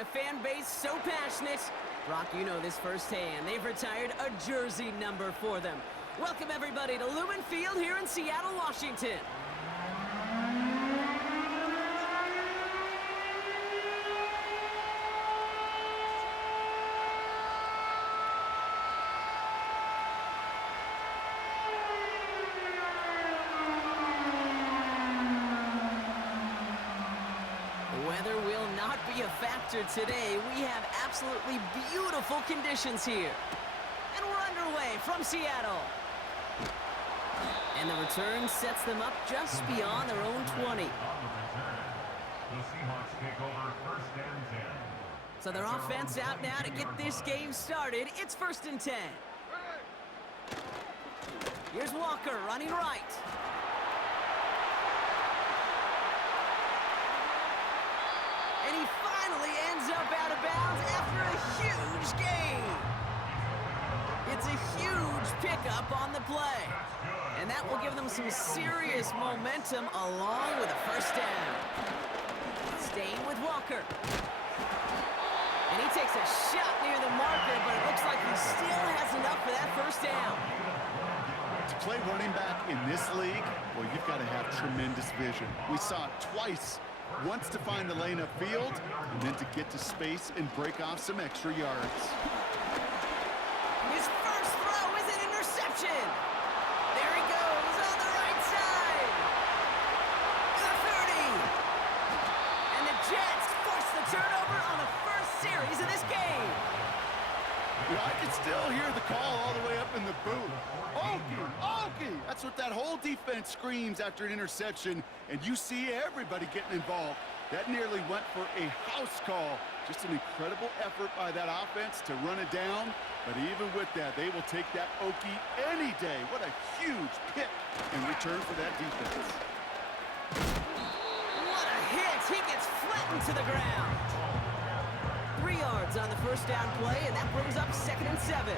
a fan base so passionate. Brock, you know this firsthand. They've retired a jersey number for them. Welcome, everybody, to Lumen Field here in Seattle, Washington. Weather will not be a factor today. We have absolutely beautiful conditions here. And we're underway from Seattle. And the return sets them up just beyond their own 20. The Seahawks take over first and 10. So their offense out now to get this game started. It's first and 10. Here's Walker running right. And he finally ends up out of bounds after a huge gain. It's a huge pickup on the play. And that will give them some serious momentum along with a first down. Staying with Walker. And he takes a shot near the marker, but it looks like he still has enough for that first down. To play running back in this league, well, you've got to have tremendous vision. We saw it twice. Once to find the lane upfield, and then to get to space and break off some extra yards. His first throw is an interception. There he goes on the right side. The 30. And the Jets force the turnover on the first series of this game. You know, I can still hear the call all the way up in the booth. Okie, Okie! That's what that whole defense screams after an interception, and you see everybody getting involved. That nearly went for a house call. Just an incredible effort by that offense to run it down, but even with that, they will take that Okie any day. What a huge pick in return for that defense. What a hit! He gets flattened to the ground. 3 yards on the first down play, and that brings up second and 7.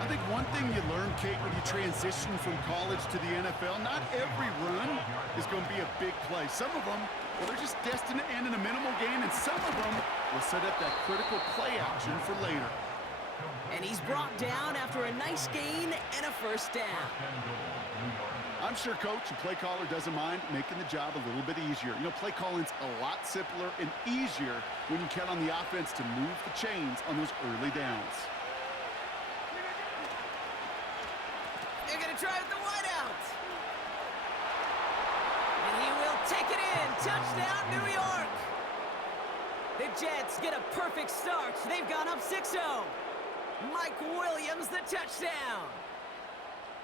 I think one thing you learn, Kate, when you transition from college to the NFL, not every run is going to be a big play. Some of them, well, they're just destined to end in a minimal gain, and some of them will set up that critical play action for later. And he's brought down after a nice gain and a first down. I'm sure Coach and play caller doesn't mind making the job a little bit easier. You know, play calling's a lot simpler and easier when you count on the offense to move the chains on those early downs. They're going to try with the wideout. And he will take it in. Touchdown, New York. The Jets get a perfect start. They've gone up 6-0. Mike Williams, the touchdown.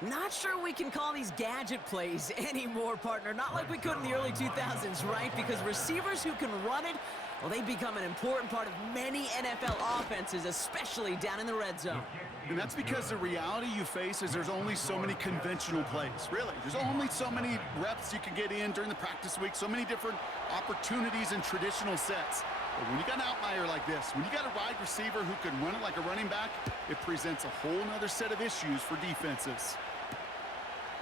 Not sure we can call these gadget plays anymore, partner. Not like we could in the early 2000s, right? Because receivers who can run it, well, they become an important part of many NFL offenses, especially down in the red zone. And that's because the reality you face is there's only so many conventional plays, really. There's only so many reps you can get in during the practice week, so many different opportunities and traditional sets. But when you got an outlier like this, when you got a wide receiver who can run it like a running back, it presents a whole nother set of issues for defenses.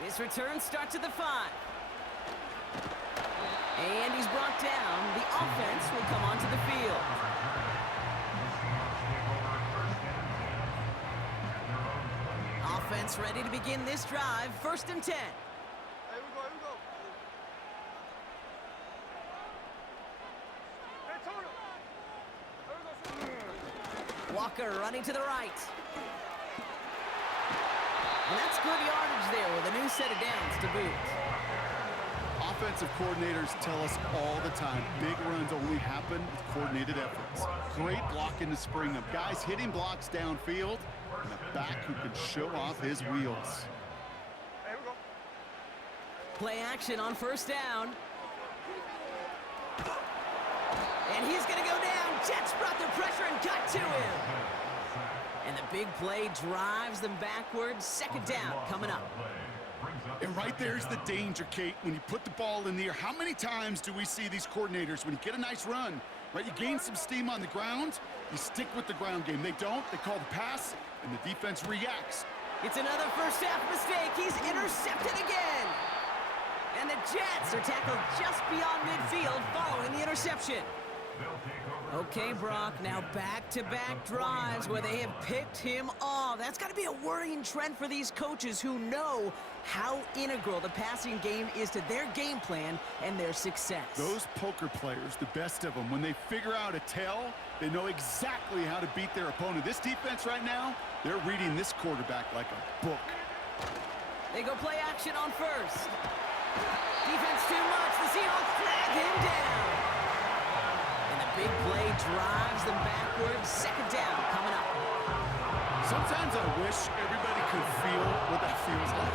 This return starts at the 5. And he's brought down. The offense will come onto the field. Offense ready to begin this drive. First and 10. Here we go. Hey, Tony. Walker running to the right. And that's good yardage there with a new set of downs to boot. Offensive coordinators tell us all the time, big runs only happen with coordinated efforts. Great blocking to spring them. Guys hitting blocks downfield, and a back who can show off his wheels. Here we go. Play action on first down. And he's going to go down. Jets brought their pressure and got to him. And the big play drives them backwards. Second down coming up. And right there's the danger, Kate. When you put the ball in the air, how many times do we see these coordinators, when you get a nice run, right, you gain some steam on the ground, you stick with the ground game. They don't. They call the pass, and the defense reacts. It's another first half mistake. He's intercepted again. And the Jets are tackled just beyond midfield following the interception. Okay, Brock, now back-to-back drives where they have picked him off. That's got to be a worrying trend for these coaches who know how integral the passing game is to their game plan and their success. Those poker players, the best of them, when they figure out a tell, they know exactly how to beat their opponent. This defense right now, they're reading this quarterback like a book. They go play action on first. Defense too much. The Seahawks flag him down. And the big play drives them backwards. Second down coming up. Sometimes I wish everybody could feel what that feels like.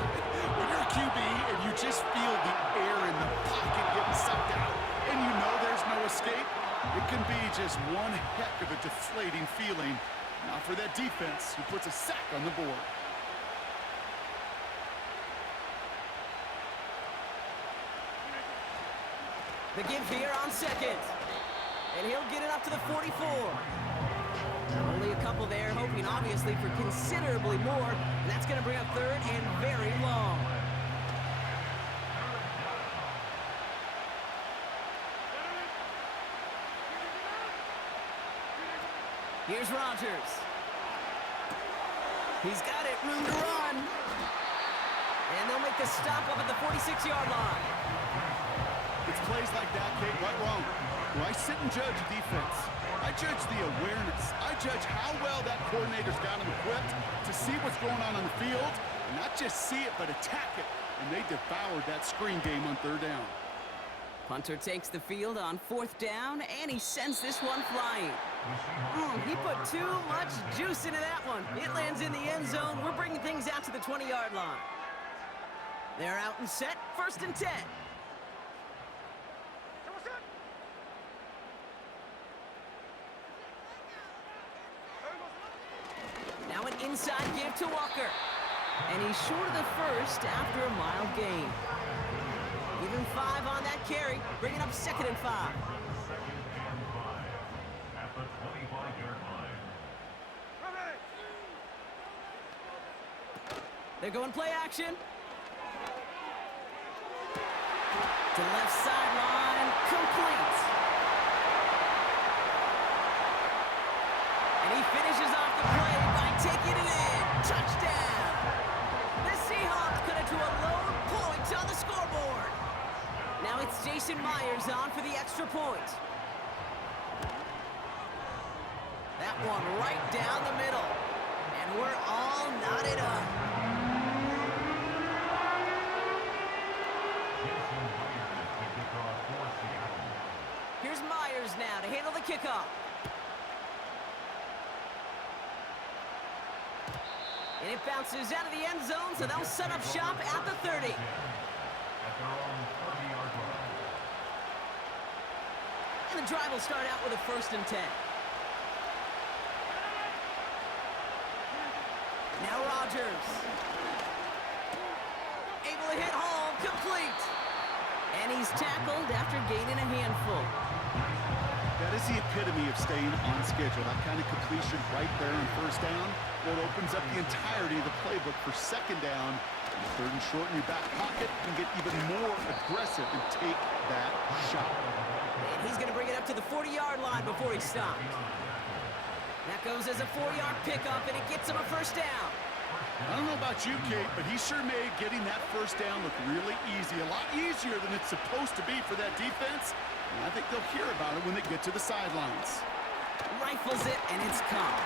When you're a QB and you just feel the air in the pocket getting sucked out and you know there's no escape, it can be just one heck of a deflating feeling. Now for that defense who puts a sack on the board. The give here on second. And he'll get it up to the 44. Only a couple there, hoping obviously for considerably more. And that's going to bring up third and very long. Here's Rodgers. He's got it, room to run. And they'll make the stop up at the 46-yard line. It's plays like that, Kate, right wrong. When I sit and judge a defense, I judge the awareness. I judge how well that coordinator's got him equipped to see what's going on the field, and not just see it, but attack it. And they devoured that screen game on third down. Punter takes the field on fourth down, and he sends this one flying. He put too much juice into that one. It lands in the end zone. We're bringing things out to the 20-yard line. They're out and set, 1st and 10. Now an inside give to Walker. And he's short of the first after a mild gain. Give him 5 on that carry, bringing up 2nd and 5. At the 25-yard line. They're going play action. To left sideline, complete. And he finishes off the play by taking it in. Touchdown! The Seahawks cut it to a lone point on the scoreboard. Now it's Jason Myers on for the extra point. That one right down the middle. And we're all knotted up. Here's Myers now to handle the kickoff. And it bounces out of the end zone, so they'll set up shop at the 30. At their own 30-yard line. And the drive will start out with a 1st and 10. Now Rodgers. Able to hit home, complete. And he's tackled after gaining a handful. That is the epitome of staying on schedule. That kind of completion right there on 1st down. Well, it opens up the entirety of the playbook for 2nd down. 3rd and short in your back pocket and get even more aggressive and take that shot. And he's going to bring it up to the 40-yard line before he stops. That goes as a 4-yard pickup, and it gets him a 1st down. I don't know about you, Kate, but he sure made getting that 1st down look really easy. A lot easier than it's supposed to be for that defense. And I think they'll hear about it when they get to the sidelines. Rifles it, and it's caught.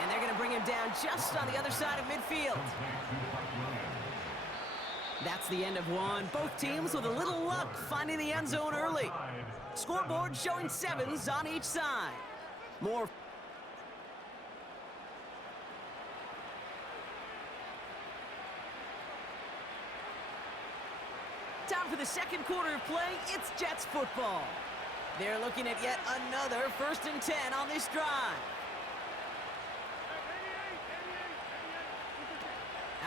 And they're going to bring him down just on the other side of midfield. That's the end of one. Both teams with a little luck finding the end zone early. Scoreboard showing 7s on each side. More. Time for the 2nd quarter of play. It's Jets football. They're looking at yet another 1st and 10 on this drive.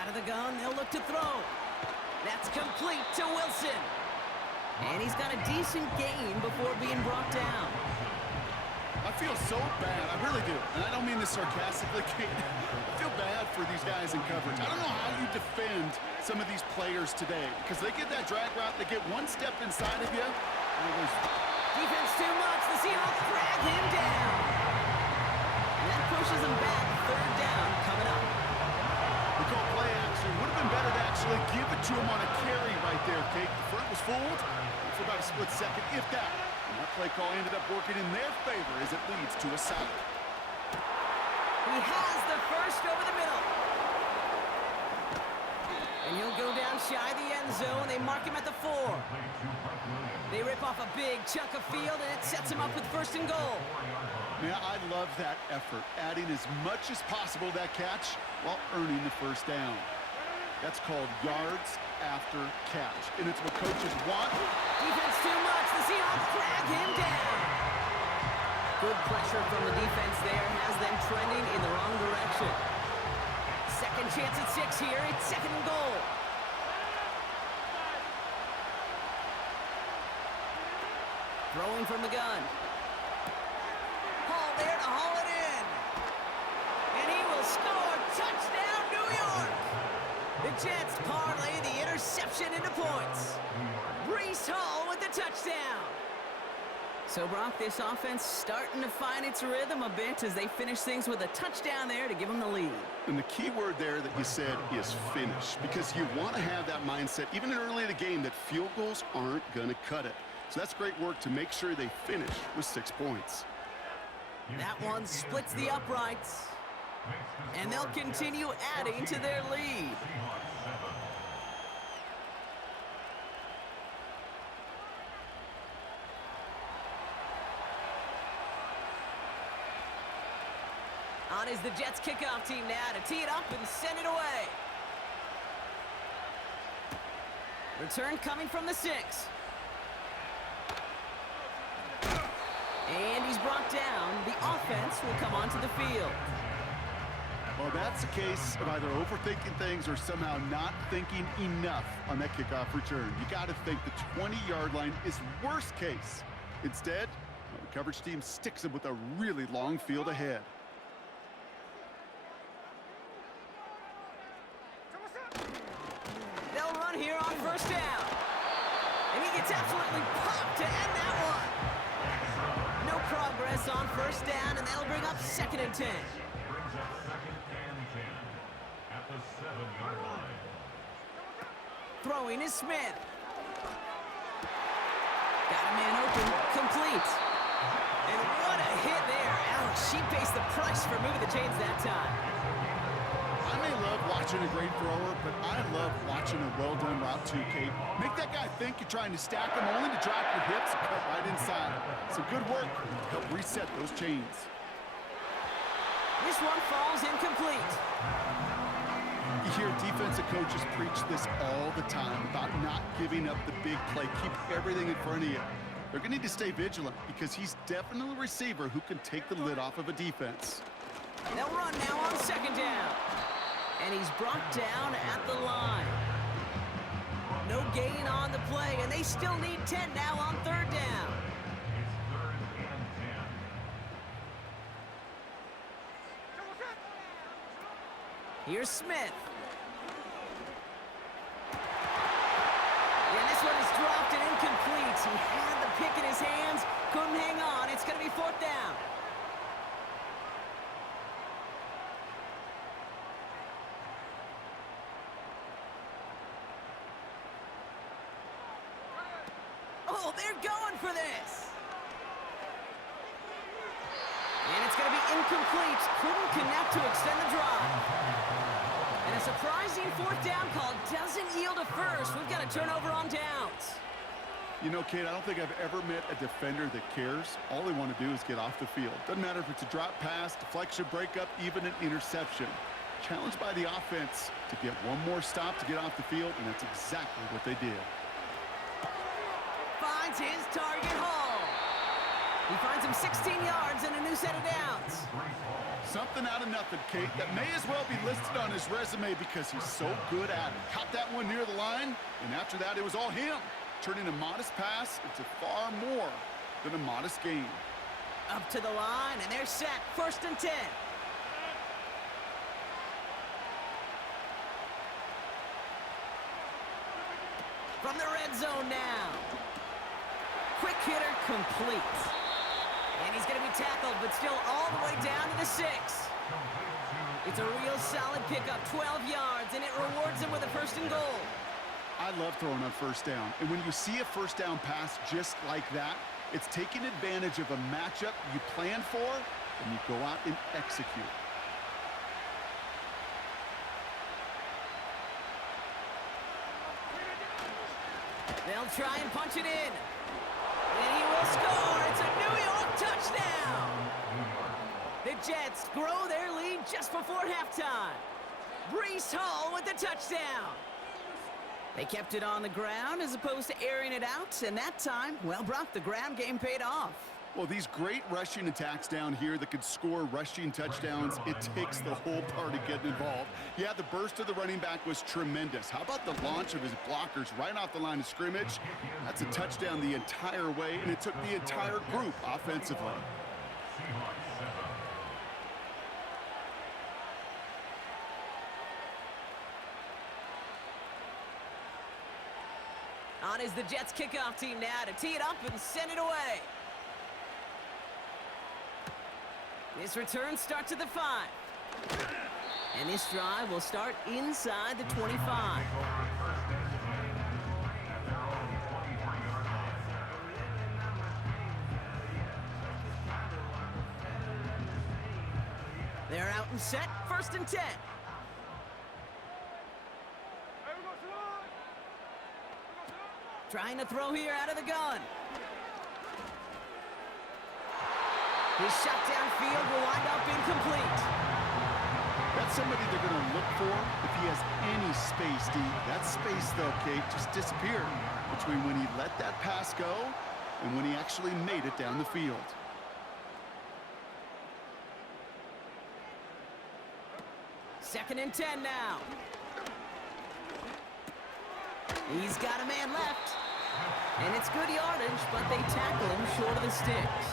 Out of the gun, they'll look to throw. That's complete to Wilson. And he's got a decent gain before being brought down. I feel so bad. I really do. And I don't mean this sarcastically, Kate. I feel bad for these guys in coverage. I don't know how you defend some of these players today because they get that drag route, they get one step inside of you, and there's Defense too much. The Seahawks drag him down. And that pushes him back. Third down coming up. The call play action. Would have been better to actually give it to him on a carry right there, Kate. The front was fooled for about a split second, if that. And that play call ended up working in their favor as it leads to a sack. He has the first over the middle. And he'll go down shy of the end zone. They mark him at the 4. They rip off a big chunk of field, and it sets him up with first and goal. Man, I love that effort, adding as much as possible to that catch while earning the first down. That's called yards after catch, and it's what coaches want. Defense too much. The Seahawks drag him down. Good pressure from the defense there has them trending in the wrong direction. Second chance at 6 here. It's second and goal. Throwing from the gun. Hall there to haul it in. And he will score. Touchdown, New York. The Jets parlay the interception into points. Breece Hall with the touchdown. So, Brock, this offense starting to find its rhythm a bit as they finish things with a touchdown there to give them the lead. And the key word there that you said is finish, because you want to have that mindset, even early in the game, that field goals aren't going to cut it. So that's great work to make sure they finish with 6 points. That one splits the uprights. And they'll continue adding to their lead. On is the Jets kickoff team now to tee it up and send it away. Return coming from the 6. And he's brought down. The offense will come onto the field. Well, that's a case of either overthinking things or somehow not thinking enough on that kickoff return. You got to think the 20-yard line is worst case. Instead, the coverage team sticks him with a really long field ahead. They'll run here on first down. And he gets absolutely popped to end that one. No progress on first down, and that'll bring up second and 10. At the 7-yard line. Throwing is Smith. Got a man open, complete. And what a hit there. Ouch, she pays the price for moving the chains that time. I may love watching a great thrower, but I love watching a well-done route too, Kate. Make that guy think you're trying to stack him, only to drop your hips and cut right inside. Some good work to help reset those chains. This one falls incomplete. You hear defensive coaches preach this all the time about not giving up the big play. Keep everything in front of you. They're going to need to stay vigilant because he's definitely a receiver who can take the lid off of a defense. They'll run now on second down. And he's brought down at the line. No gain on the play, and they still need 10 now on third down. Here's Smith. And this one is dropped and incomplete. He had the pick in his hands, couldn't hang on. It's going to be fourth down. Oh, they're going for this. And it's going to be incomplete. Couldn't connect to extend the drive. And a surprising fourth down call doesn't yield a first. We've got a turnover on downs. You know, Kate, I don't think I've ever met a defender that cares. All they want to do is get off the field. Doesn't matter if it's a drop pass, deflection, breakup, even an interception. Challenged by the offense to get one more stop to get off the field, and that's exactly what they did. Finds his target, Hall. He finds him 16 yards and a new set of downs. Something out of nothing, Kate, that may as well be listed on his resume because he's so good at it. Caught that one near the line, and after that, it was all him. Turning a modest pass into far more than a modest gain. Up to the line, and they're set. First and 10. From the red zone now. Quick no-hitter complete. And he's going to be tackled, but still all the way down to the 6. It's a real solid pickup, 12 yards, and it rewards him with a 1st and goal. I love throwing on 1st down. And when you see a 1st down pass just like that, it's taking advantage of a matchup you plan for, and you go out and execute. They'll try and punch it in. And he will score. It's a New York touchdown. The Jets grow their lead just before halftime. Breece Hall with the touchdown. They kept it on the ground as opposed to airing it out, and that time, well, Brock, the ground game paid off. Well, these great rushing attacks down here that could score rushing touchdowns, it takes the whole party getting involved. Yeah, the burst of the running back was tremendous. How about the launch of his blockers right off the line of scrimmage? That's a touchdown the entire way, and it took the entire group offensively. On is the Jets kickoff team now to tee it up and send it away. This return starts at the 5. And this drive will start inside the 25. They're out and set, 1st and 10. Trying to throw here out of the gun. His shot downfield will wind up incomplete. That's somebody they're going to look for if he has any space, D. That space, though, Kate, just disappeared between when he let that pass go and when he actually made it down the field. Second and 10 now. He's got a man left. And it's good yardage, but they tackle him short of the sticks.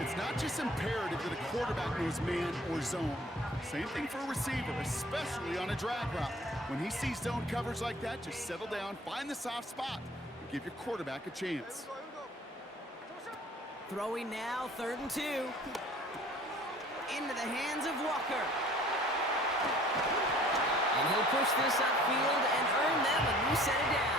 It's not just imperative that a quarterback knows man or zone. Same thing for a receiver, especially on a drag route. When he sees zone coverage like that, just settle down, find the soft spot, and give your quarterback a chance. Throwing now, 3rd and 2. Into the hands of Walker. And he'll push this upfield and earn them a new set of downs.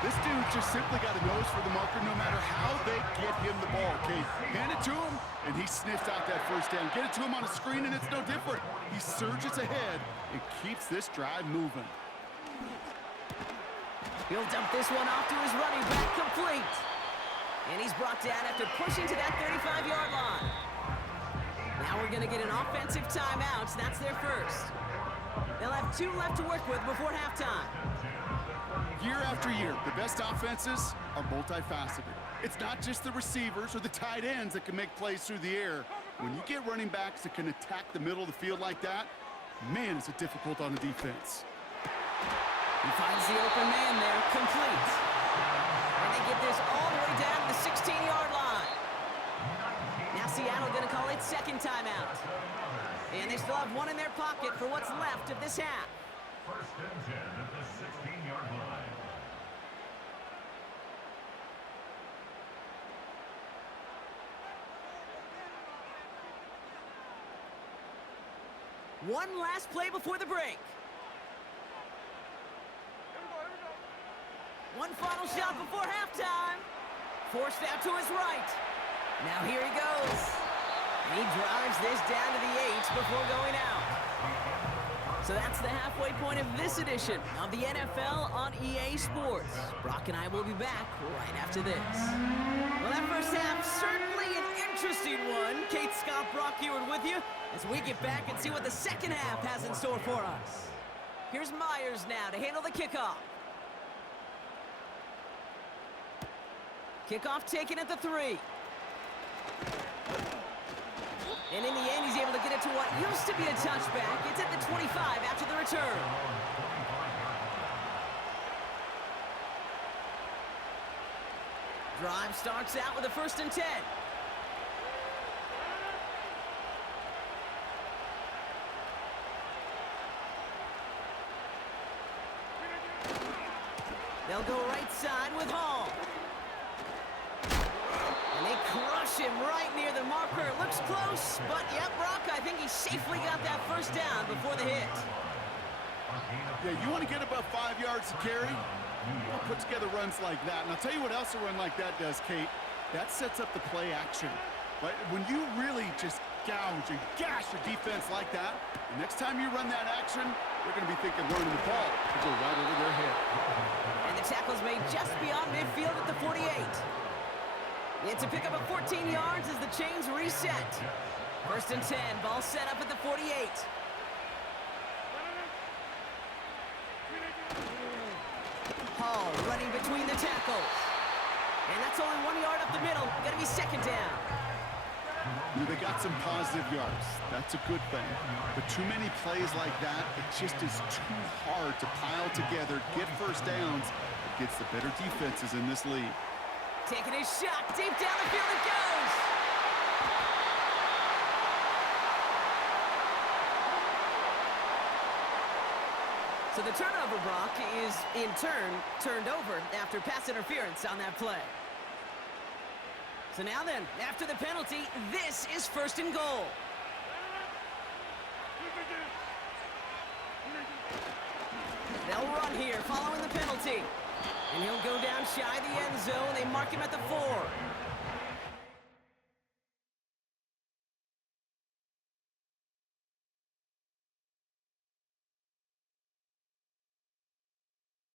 This dude just simply got a nose for the marker no matter how they get him the ball, Kate. Hand it to him, and he sniffs out that 1st down. Get it to him on a screen, and it's no different. He surges ahead and keeps this drive moving. He'll dump this one off to his running back, complete. And he's brought down after pushing to that 35-yard line. Now we're going to get an offensive timeout. That's their first. They'll have 2 left to work with before halftime. Year after year, the best offenses are multifaceted. It's not just the receivers or the tight ends that can make plays through the air. When you get running backs that can attack the middle of the field like that, man, is it difficult on the defense. He finds the open man there, complete. And they get this all the way down to the 16-yard line. Now Seattle going to call its second timeout. And they still have 1 in their pocket for what's left of this half. 1st and 10 at the 16-yard line. One last play before the break. One final shot before halftime. Forced out to his right. Now here he goes. And he drives this down to the 8 before going out. So that's the halfway point of this edition of the NFL on EA Sports. Brock and I will be back right after this. Well, that first half, certainly an interesting one. Kate, Scott, Brock Eward with you as we get back and see what the second half has in store for us. Here's Myers now to handle the kickoff. Kickoff taken at the 3. And in the end, he's able to get it to what used to be a touchback. It's at the 25 after the return. Drive starts out with a 1st and 10. They'll go right side with Hall. push him right near the marker. Looks close, but yep, Brock, I think he safely got that first down before the hit. Yeah, you want to get about 5 yards to carry? Well, put together runs like that. And I'll tell you what else a run like that does, Kate. That sets up the play action. But when you really just gouge and gash your defense like that, the next time you run that action, they're going to be thinking running the ball to go right over their head. And the tackle's made just beyond midfield at the 48. It's a pickup of 14 yards as the chains reset. First and 10, ball set up at the 48. Hall running between the tackles. And that's only 1 yard up the middle. Gonna be second down. They got some positive yards. That's a good thing. But too many plays like that, it just is too hard to pile together, get first downs against the better defenses in this league. Taking his shot. Deep down the field it goes. So the turnover, Brock, is in turn turned over after pass interference on that play. So now then, after the penalty, this is first and goal. They'll run here following the penalty. And he'll go down shy of the end zone. They mark him at the 4.